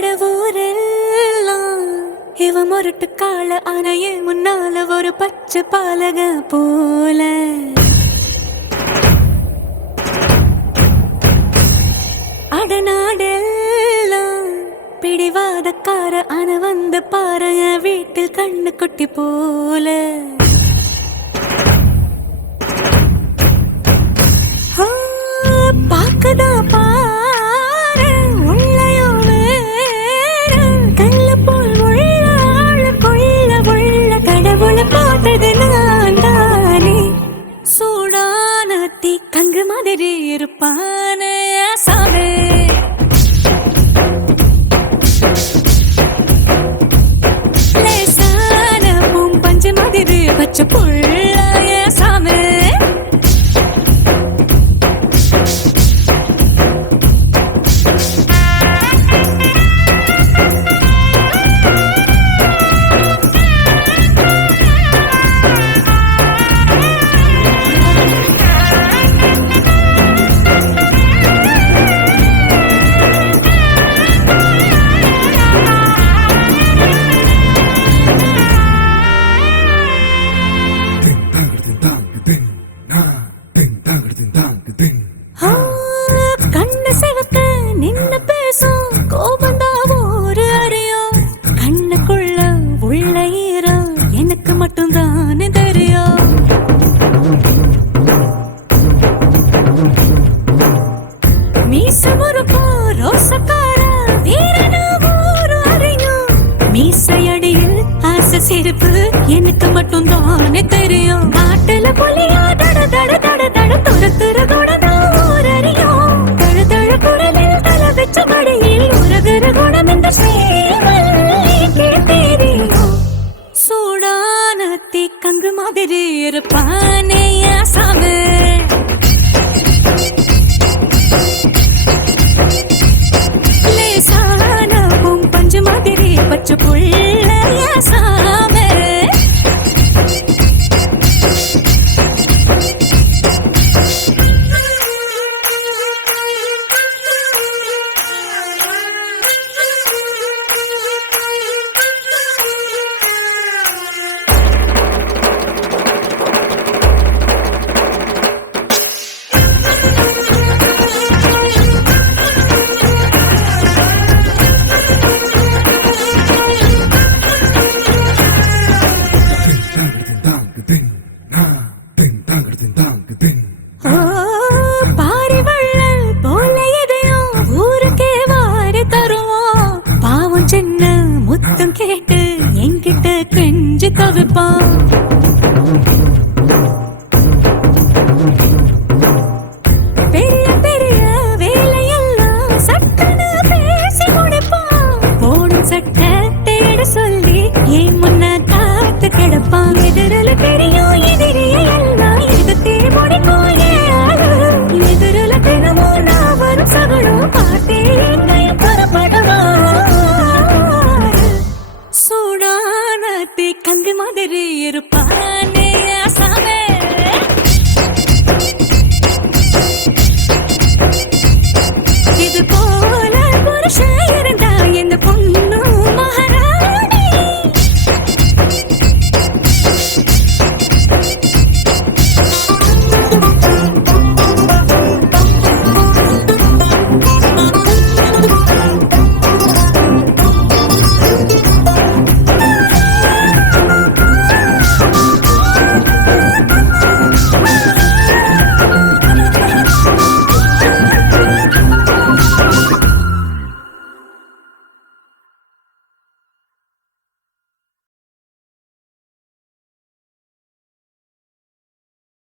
கடவுரெல்லாம் இவ முரட்டு கால அணைய முன்னால ஒரு பச்சை பாலக போல அடநாடெல்லாம் பிடிவாதக்கார அன வந்து பாருங்க வீட்டில் கண்ணு குட்டி போல பாக்கதா பாரு உள்ளயோ வேறு கல்ல போல் உள்ள கொள்ள உள்ள கடவுளை பார்த்தது நான் தானே சூடான தீ கங்கு மாதிரி இருப்பானே சாவே லேசான பூம் பஞ்சு மாதிரி பச்சை புள்ளைய சாமே கண்ணு சிவக்க நின்னு பேசும் கோபந்தாவோ ஒரு அறியும் கண்ணுக்குள்ள உள்ள ஈரம் எனக்கு மட்டும் தானே தெரியும் மீச முறுக்கோ ரோசக்கார வீரனா ஒரு அறியும் மீசையடியில் ஆசை சிரிப்பு எனக்கு மட்டும் தானே தெரியும் காட்டுல புலியா தட தட தட தட துரத்துற கூட ஒரு அறியும் தழு தழு குடலில் தலை வச்ச மடியில் உருகிற குடம் இந்த தெரியும் சூடான தீ கங்கு மாதிரி இருப்பானே சாமி லேசான பூம் பஞ்சு மாதிரி பச்சை புள்ளைய சாமி